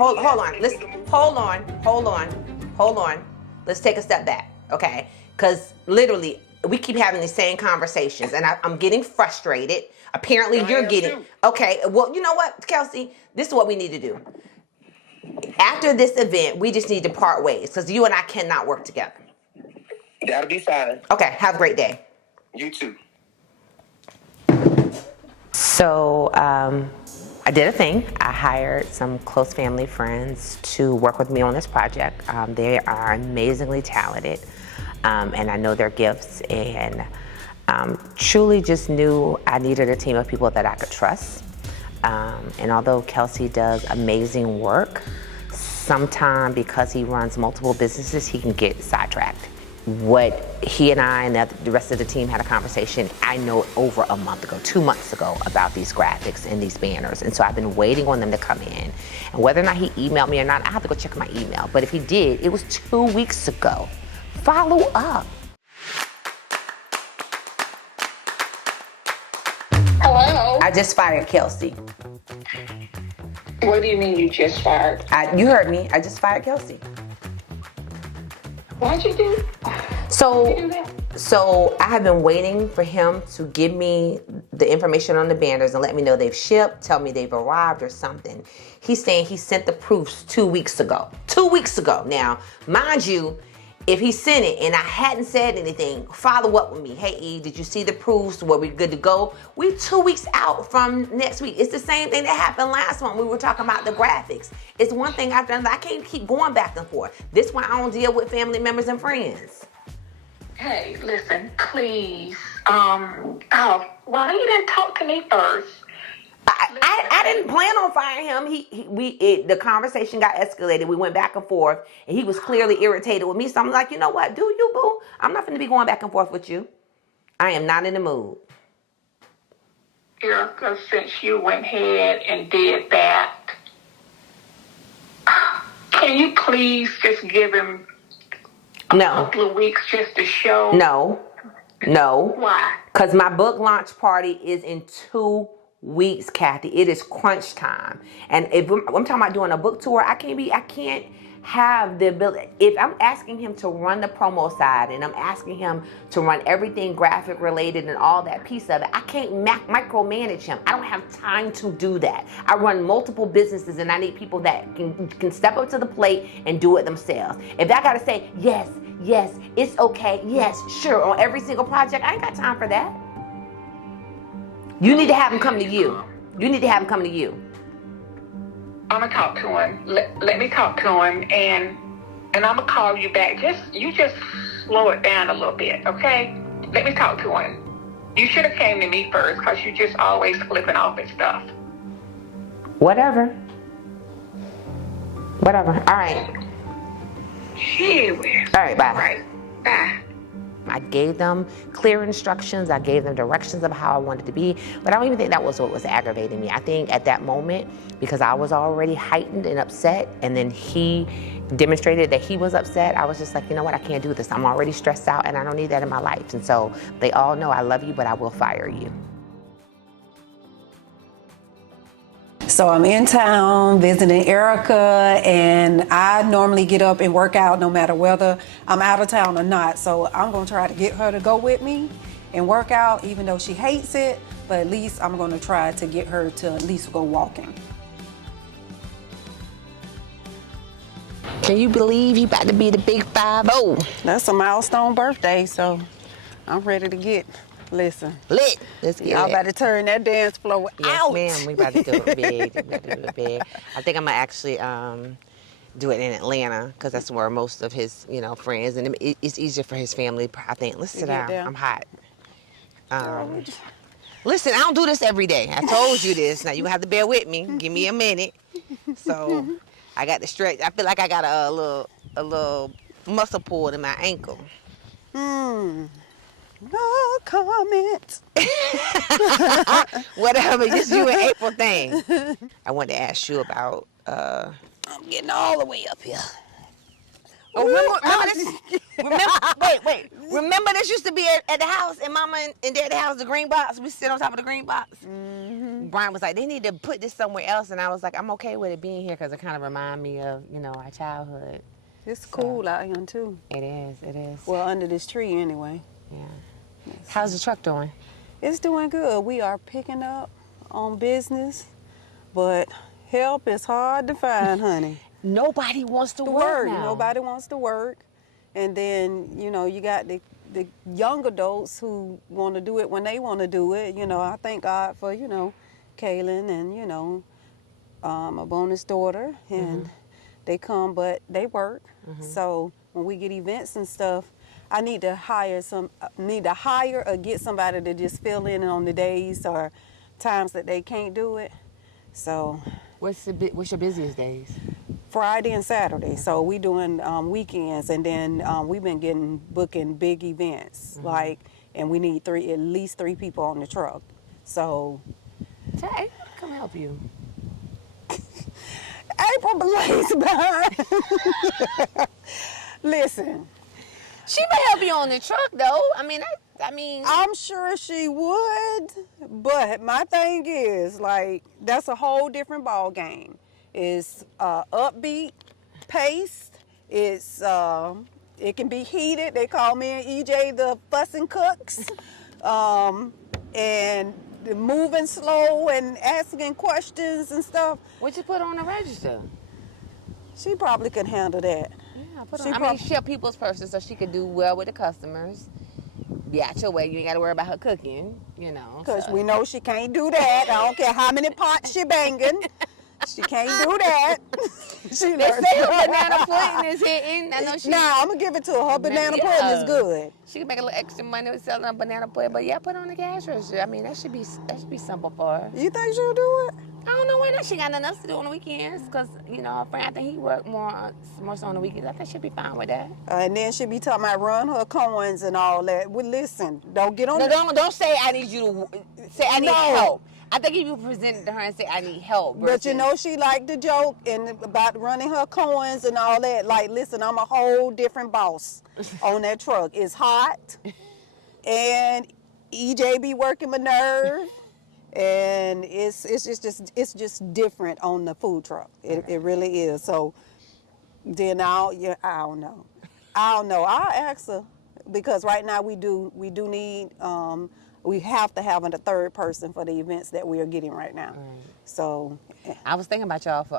hold on. Hold on. Let's take a step back, okay? Because literally, we keep having the same conversations, and I'm getting frustrated. Apparently, you're getting... Okay, well, you know what, Kelsey? This is what we need to do. After this event, we just need to part ways, because you and I cannot work together. That'll be fine. Okay, have a great day. You too. So, I did a thing. I hired some close family friends to work with me on this project. They are amazingly talented, and I know their gifts, and truly just knew I needed a team of people that I could trust. And although Kelsey does amazing work, sometimes because he runs multiple businesses, he can get sidetracked. What he and I and the rest of the team had a conversation, I know over a month ago, 2 months ago, about these graphics and these banners. And so I've been waiting on them to come in. And whether or not he emailed me or not, I have to go check my email. But if he did, it was 2 weeks ago. Follow up. Hello? I just fired Kelsey. What do you mean you just fired? You heard me. I just fired Kelsey. Why'd you do that? So I have been waiting for him to give me the information on the banners and let me know they've shipped, tell me they've arrived or something. He's saying he sent the proofs 2 weeks ago. 2 weeks ago. Now, mind you, if he sent it and I hadn't said anything, follow up with me. Hey, E, did you see the proofs? Were we good to go? We're 2 weeks out from next week. It's the same thing that happened last month. We were talking about the graphics. It's one thing after another. I can't keep going back and forth. This is why I don't deal with family members and friends. Hey, listen, please. Why you didn't talk to me first? I didn't plan on firing him. The conversation got escalated. We went back and forth, and he was clearly irritated with me. So I'm like, you know what? Do you, boo? I'm not going to be going back and forth with you. I am not in the mood. Earica, since you went ahead and did that, can you please just give him a couple of weeks just to show? No. Why? Because my book launch party is in 2 weeks, Kathy. It is crunch time. And if I'm talking about doing a book tour, I can't have the ability. If I'm asking him to run the promo side and I'm asking him to run everything graphic related and all that piece of it, I can't micromanage him. I don't have time to do that. I run multiple businesses and I need people that can step up to the plate and do it themselves. If I gotta say, yes, it's okay, yes, sure, on every single project, I ain't got time for that. You need to have him come to you. I'm gonna talk to him. Let me talk to him, and I'm gonna call you back. Just slow it down a little bit, okay? Let me talk to him. You should have came to me first, because you just always flipping off at stuff. Whatever. All right. She will. All right, bye. All right, bye. I gave them clear instructions. I gave them directions of how I wanted to be. But I don't even think that was what was aggravating me. I think at that moment, because I was already heightened and upset, and then he demonstrated that he was upset, I was just like, you know what, I can't do this. I'm already stressed out, and I don't need that in my life. And so they all know I love you, but I will fire you. So I'm in town visiting Earica, and I normally get up and work out no matter whether I'm out of town or not. So I'm gonna try to get her to go with me and work out, even though she hates it, but at least I'm gonna try to get her to at least go walking. Can you believe he about to be the big 5-0? That's a milestone birthday, so I'm ready to get, listen. Lit. Let's get Y'all lit. about to turn that dance floor out. Yes, ma'am. We about to do it big. I think I'm gonna actually do it in Atlanta, because that's where most of his, friends, and it's easier for his family. I think. Let's sit down. I'm hot. Listen, I don't do this every day. I told you this. Now you have to bear with me. Give me a minute. So I got to stretch. I feel like I got a little muscle pull in my ankle. No comment. Whatever, just you and April thing. I wanted to ask you about. I'm getting all the way up here. Oh, remember this? Wait. Remember this used to be at the house, and Mama and Daddy's house, the green box? We sit on top of the green box. Mm-hmm. Brian was like, they need to put this somewhere else, and I was like, I'm okay with it being here because it kind of remind me of our childhood. It's So, cool out here too. It is. It is. Well, under this tree anyway. Yeah. How's the truck doing? It's doing good. We are picking up on business, but help is hard to find, honey. Nobody wants to work now. Nobody wants to work. And then, you got the young adults who want to do it when they want to do it. I thank God for, Kaylin and, my bonus daughter. And they come, but they work. So when we get events and stuff, I need to hire or get somebody to just fill in on the days or times that they can't do it. So What's your busiest days? Friday and Saturday. So we doing weekends, and then we've been booking big events, and we need at least three people on the truck. So Hey, come help you. April believes behind. Listen, She may help you on the truck though. I mean, I'm sure she would, but my thing is that's a whole different ball game. It's upbeat, paced. It's it can be heated. They call me and EJ the fussing cooks, and moving slow and asking questions and stuff. what you put on the register? She probably could handle that. Yeah, she's a people's person, so she could do well with the customers. Be out your way. You ain't got to worry about her cooking, Because we know she can't do that. I don't care how many pots she banging. She can't do that. They say her banana pudding is hitting. I know she. Now I'm gonna give it to her. Her banana pudding is good. She can make a little extra money with selling a banana pudding, but put it on the cash register. I mean, that should be simple for her. You think she'll do it? I don't know why not. She got nothing else to do on the weekends because her friend, I think he work more so on the weekends. I think she'll be fine with that. And then she'll be talking about run her coins and all that. Well, listen, don't get on. No, don't say I need you to say I need help. I think if you present it to her and say I need help. But she liked the joke and about running her coins and all that. Listen, I'm a whole different boss on that truck. It's hot, and EJ be working my nerve, and it's just different on the food truck. It really is. So then I don't know. I'll ask her because right now we do need. We have to have a third person for the events that we are getting right now. Right. So I was thinking about y'all for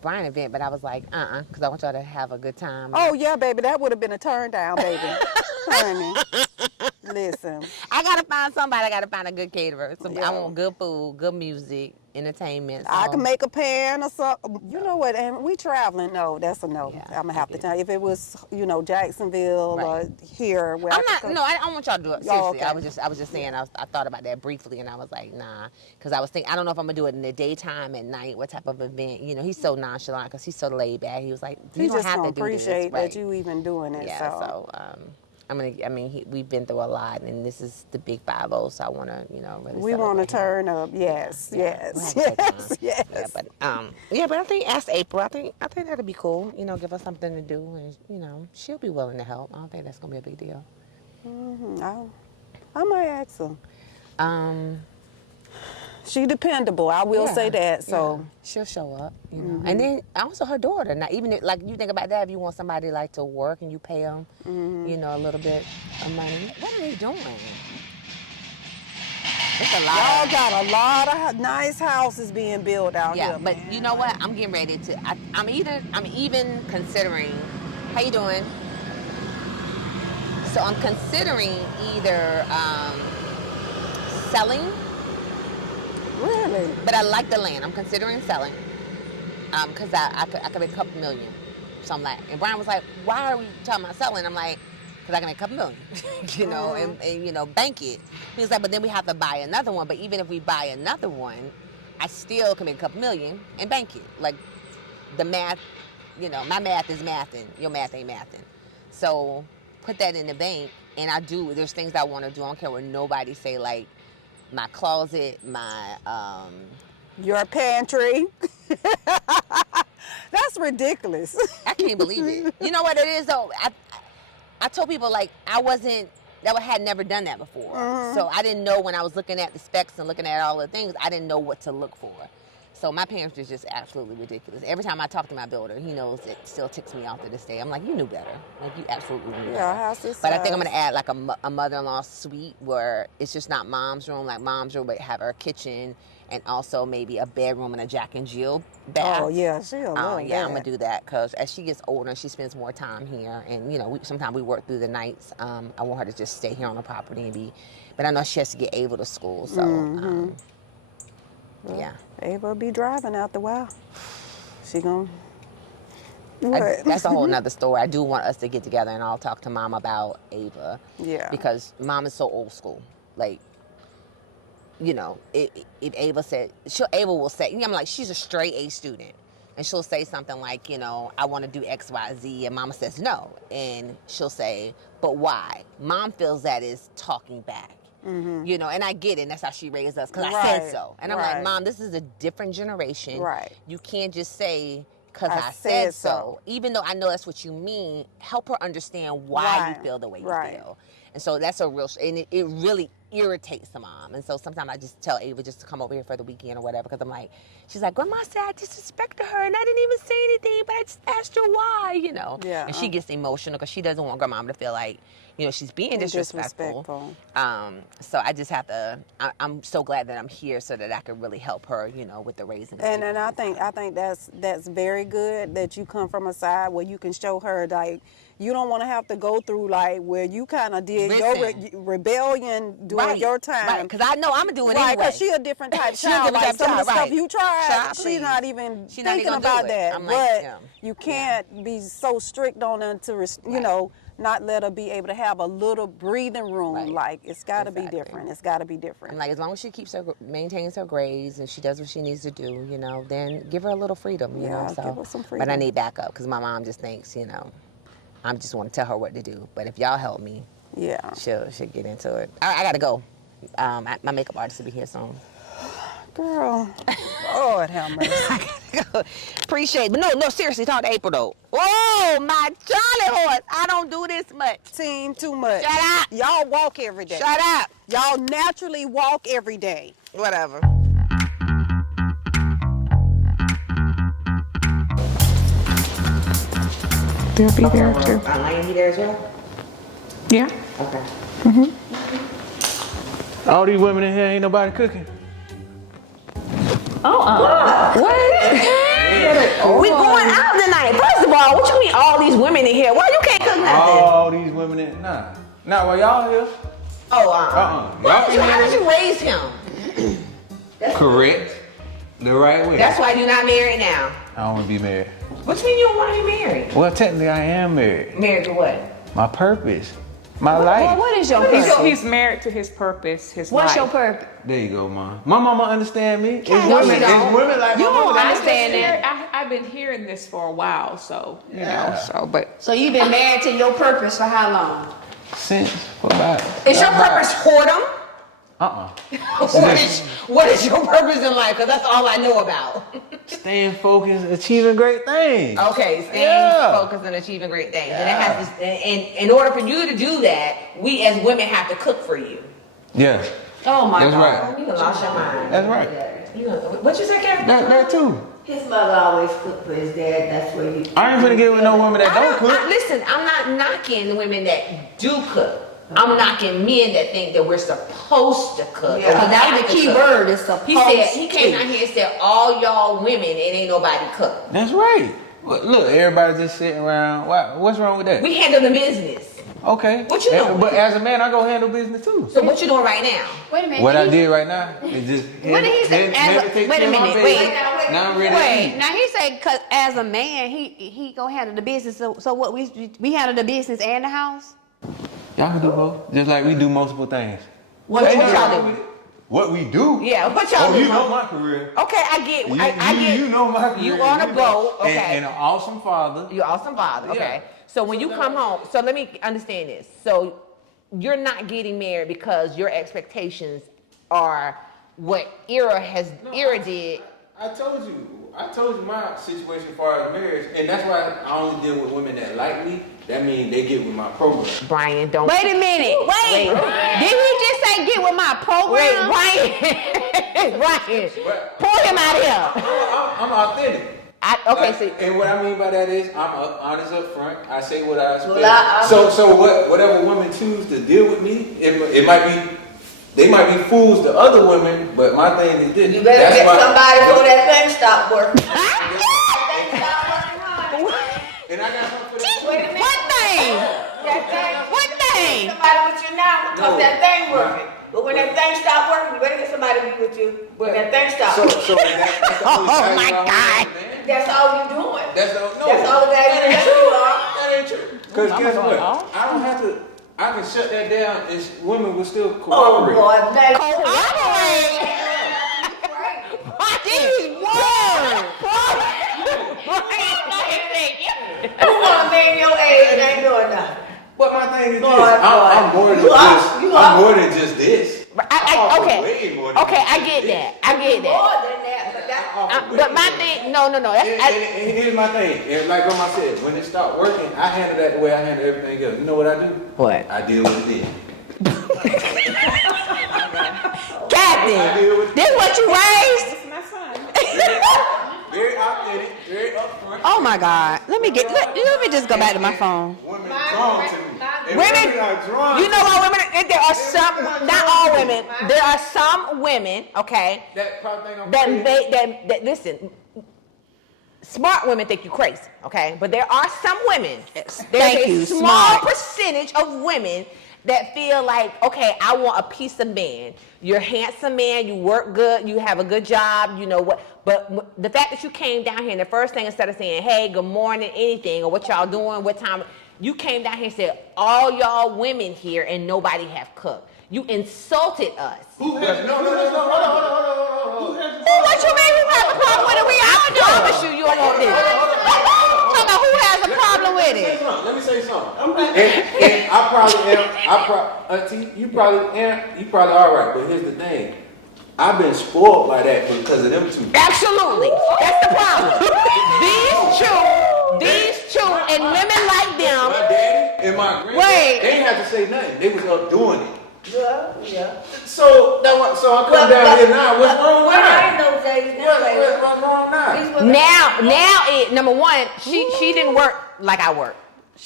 Brian event, but I was like, because I want y'all to have a good time. Oh yeah, baby, that would have been a turn down, baby. Honey, listen. I gotta find somebody. I gotta find a good caterer. I want good food, good music, entertainment. So. I can make a pan or something. You know what? And we traveling. No, that's a no. Yeah, I'm gonna have to tell you. If it was, Jacksonville or here, where I don't want y'all to do it. Seriously, okay. I was just saying. I thought about that briefly, and I was like, nah, because I was thinking, I don't know if I'm gonna do it in the daytime, at night, what type of event. He's so nonchalant because he's so laid back. He was like, you don't have to do this. Appreciate that you even doing it. Yeah. So we've been through a lot, and this is the big 5-0, so I want to, really. We want to turn up, yes. Yeah, but I think ask April. I think that'll be cool. Give her something to do, and she'll be willing to help. I don't think that's gonna be a big deal. I might ask her. She dependable. I will say that. So she'll show up, And then also her daughter. Now, even if, you think about that, if you want somebody to work and you pay them, a little bit of money. What are they doing? It's a lot. Y'all got a lot of nice houses being built out here. Yeah, but man. You know what? I'm getting ready to. I'm even considering. How you doing? So I'm considering either selling. Really? But I like the land. I'm considering selling because I could make a couple million. So I'm like, and Brian was like, why are we talking about selling? I'm like, because I can make a couple million, and bank it. He was like, but then we have to buy another one. But even if we buy another one, I still can make a couple million and bank it. Like the math, my math is mathing. Your math ain't mathing. So put that in the bank, and I do. There's things I want to do. I don't care what nobody say, my closet, my your pantry. That's ridiculous. I can't believe it. You know what it is though? I told people I wasn't had never done that before. So I didn't know when I was looking at the specs and looking at all the things, I didn't know what to look for. So my parents are just absolutely ridiculous. Every time I talk to my builder, he knows it still ticks me off to this day. I'm like, you knew better. Like, you absolutely knew better. Yeah, but I think I'm going to add like a mother-in-law suite where it's just not mom's room. Like mom's room would have her kitchen and also maybe a bedroom and a Jack and Jill bath. Oh, yeah, she'll love Yeah, that. I'm going to do that because as she gets older, she spends more time here. And, you know, sometimes we work through the nights. I want her to just stay here on the property and be, but I know she has to get Ava to school. So, yeah. Ava will be driving out the while. She gonna... That's a whole nother story. I do want us to get together and I'll talk to Mom about Ava. Yeah. Because Mom is so old school. Like, you know, if Ava said, Ava will say, I'm like, she's a straight A student. And she'll say something like, you know, I want to do X, Y, Z. And Mama says no. And she'll say, but why? Mom feels that is talking back. You know, and I get it. And that's how she raised us because I said so. And I'm like, Mom, this is a different generation. Right. You can't just say, because I said so. Even though I know that's what you mean, help her understand why you feel the way you feel. And so that's a real, and it really irritates the mom. And so sometimes I just tell Ava just to come over here for the weekend or whatever, because I'm like, she's like, Grandma said I disrespected her and I didn't even say anything, but I just asked her why, you know. Yeah. And she gets emotional because she doesn't want Grandma to feel like, you know, she's being disrespectful. So I just have to, I'm so glad that I'm here so that I can really help her, you know, with the raising. And I think that's very good that you come from a side where you can show her, like, you don't want to have to go through, like, where you kind of did your rebellion during your time. Right, because I know I'm doing it anyway. Because she a different type child. Like, some of the stuff you tried, she's not even thinking about that. But you can't be so strict on her to, you know, not let her be able to have a little breathing room. Like, it's got to be different. It's got to be different. And like, as long as she maintains her grades and she does what she needs to do, you know, then give her a little freedom, you know. So, give her some freedom. But I need backup because my mom just thinks, you know, I just want to tell her what to do. But if y'all help me, she'll get into it. I got to go. My makeup artist will be here soon. Girl, Lord have mercy. I gotta go. Appreciate it. But no, seriously, talk to April though. Whoa, my Charlie horse. I don't do this much. Team too much. Shut up. Y'all walk every day. Shut up. Y'all naturally walk every day. Whatever. They'll be there too. Lane be there as well? Yeah. Okay. All these women in here, ain't nobody cooking. What? We going out tonight. First of all, what you mean all these women in here? Why you can't cook nothing? All these women in, nah. Not while y'all here. Oh, how did you raise him? Correct. The right way. That's why you're not married now. I don't want to be married. What you mean you don't want to be married? Well, technically I am married. Married to what? My purpose. My life. Well, what is your purpose? He's married to his purpose, his life. What's your purpose? There you go, Mom. My mama understand me. It's No, women. she don't. It's women like You my don't mama. understand it. I've been hearing this for a while, so you know. So you've been married to your purpose for how long? Since for about. Is your purpose whoredom? What is your purpose in life? Because that's all I know about. Staying focused, achieving great things. Okay, staying focused and achieving great things. And it has to, and in order for you to do that, we as women have to cook for you. Yeah. Oh my That's God. right. You done lost your mind. That's right. What you say, Karen? That too. His mother always cooked for his dad. That's where he. I ain't finna get with no woman that don't cook. Listen, I'm not knocking the women that do cook. I'm knocking men that think that we're supposed to cook. Yeah. That's the key word. Is supposed. He came out here and said, all y'all women, it ain't nobody cook. That's right. Look, everybody just sitting around. What's wrong with that? We handle the business. Okay. What you doing? But as a man, I go handle business too. So what you doing right now? Wait a minute. What I did right now is just. What did he say? Wait a minute. Wait. Now I'm ready to eat. Now he said, cause as a man, he gonna handle the business. So what we handle the business and the house. Y'all can do both. Just like we do multiple things. What y'all do? What we do? Yeah, what y'all do? You know my career. Okay, I get. You know my career. You on a boat, okay. And an awesome father. You're an awesome father, okay. Yeah. So when you come home, so let me understand this. So you're not getting married because your expectations are what Eara did. I told you my situation as far as marriage, and that's why I only deal with women that like me, that means they get with my program. Brian, don't. Wait a minute. Wait. Did he just say get with my program? Wait, Brian. Pull him out of here. I'm authentic. And what I mean by that is I'm honest up front. I say what I expect. So whatever women choose to deal with me, it might be. They might be fools to other women, but my thing is this. You better get somebody before that thing stop working. And I got something for that. Wait a minute. What thing? What thing? Somebody with you now because that thing working. But when that thing stop working, you better get somebody with you when that thing stop working. Oh my God. That's all you doing. That's all the value that you are. That ain't true. Because guess what? I don't have to. I can shut that down and women will still cooperate. Oh, boy, man. Cooperate? These words. Who want a man your age and ain't doing nothing? But my thing is this. I'm more than just. I'm more than just this. Okay, I get that. I get that. More than that, but that's... But my thing, no. And here's my thing. And like Grandma said, when it start working, I handle that the way I handle everything else. You know what I do? What? I deal with it. Captain, this what you raised? It's my son. Very authentic, very upfront. Oh my God. Let me just go back to my phone. Women drawn to me. Women, are drawn you know what, women? There are some, not all women. There are some women, okay, that probably think I'm that listen. Smart women think you crazy, okay? But there are some women. There's a small percentage of women that feel like, okay, I want a piece of man. You're a handsome man, you work good, you have a good job, you know what. But the fact that you came down here and the first thing, instead of saying, hey, good morning, anything, or what y'all doing, what time, you came down here and said, all y'all women here and nobody have cooked. You insulted us. Who has no, hold on. What you mean who has a problem with it? We all do. I promise you don't want this. Who has a problem with it? Let me say something. And I probably am. Auntie, you probably all right. But here's the thing. I've been spoiled by that because of them two. Absolutely. That's the problem. These two, and women like them. My daddy and my granddad, they didn't have to say nothing. They was up doing it. Yeah. So I come down here now. What's wrong with I that? ain't no days now. What's wrong now? Now, number one, she didn't work like I work.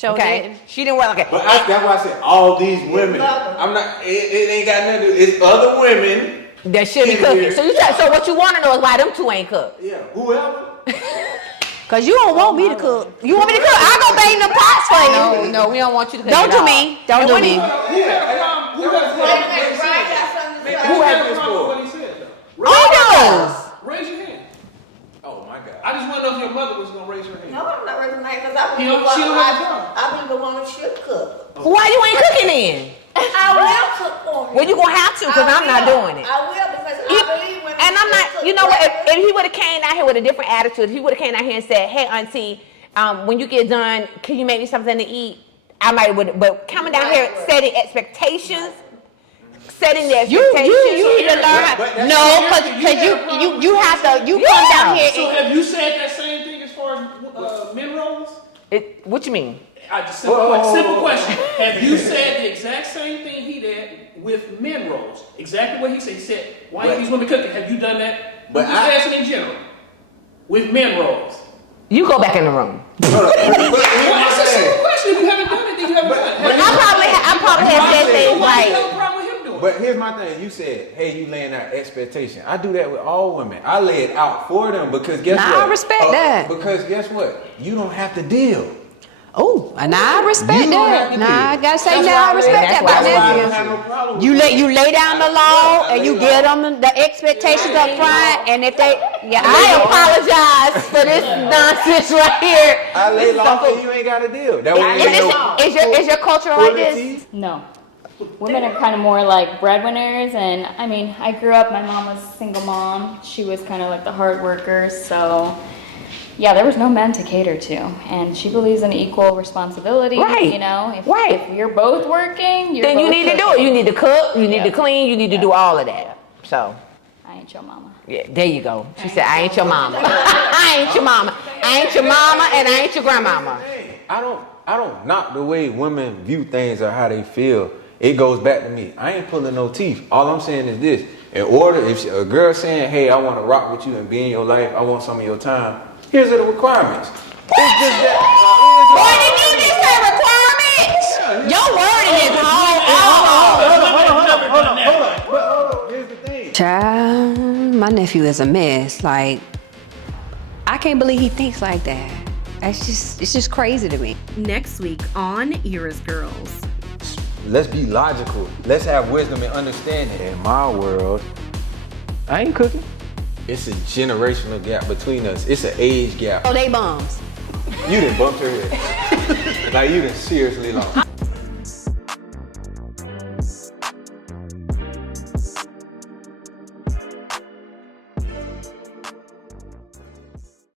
Okay, she didn't work like that. But that's why I said all these women. I'm not. It ain't got nothing to do. It's other women that should be cooking. So what you want to know is why them two ain't cooked. Yeah, whoever. Cause you don't want me to cook. You want me to cook? I'll go bang them pots for you. No, we don't want you to cook. Don't do me. Don't do me. Who has this for? All those. Raise your hand. Oh my God. I just want to know if your mother was going to raise her hand. No, I'm not raising my hand because I She don't have a problem. I believe the woman should cook. Why you ain't cooking then? I will cook for him. Well, you gonna have to, because I'm not doing it. I will because I believe women And I'm should not, cook you know what, breakfast. if he would have came out here with a different attitude, he would have came out here and said, hey, auntie, when you get done, can you make me something to eat? I might would, but coming down here, setting the expectations. You need to learn how. No, because you have to, you come down here. So have you said that same thing as far as men roles? What you mean? Simple question. Have you said the exact same thing he did with men roles? Exactly what he said. He said, why ain't these women cooking? Have you done that? But I'm just asking in general. With men roles. You go back in the room. Well, that's a simple question. If you haven't done it, then you haven't done it. I probably have said things Why do you like, have a problem with him doing it? But here's my thing. You said, hey, you laying out expectation. I do that with all women. I lay it out for them because guess what? I respect that. Because guess what? You don't have to deal. Oh, and I respect You don't have that. to Nah, deal. I gotta say, That's nah, why I respect that's that. why But I nephew, don't have no problem with you lay down the law and you give them the expectations up front, and if they, I apologize for this nonsense right here. I lay law for you ain't got to deal. That way Is your culture like this? No. Women are kind of more like breadwinners, and I mean, I grew up, my mom was a single mom. She was kind of like the hard worker, so yeah, there was no men to cater to, and she believes in equal responsibility. Right. You know, if Right. you're both working, Then you need to do it. You need to cook, you need to clean, you need to do all of that. So, I ain't your mama. yeah, there you go. She said, I ain't your mama. I ain't your mama. I ain't your mama and I ain't your grandmama. I don't. don't knock the way women view things or how they feel. It goes back to me. I ain't pulling no teeth. All I'm saying is this. In order, if a girl saying, hey, I want to rock with you and be in your life, I want some of your time, here's the requirements. It's just that. Boy, did you just say requirements? Your wording is Hold on. Here's the thing. Child, my nephew is a mess. Like, I can't believe he thinks like that. It's just crazy to me. Next week on Eara's Girls. Let's be logical. Let's have wisdom and understanding. In my world, I ain't cooking. It's a generational gap between us. It's an age gap. Oh, they bums. You done bumped her head. Like, you done seriously lost.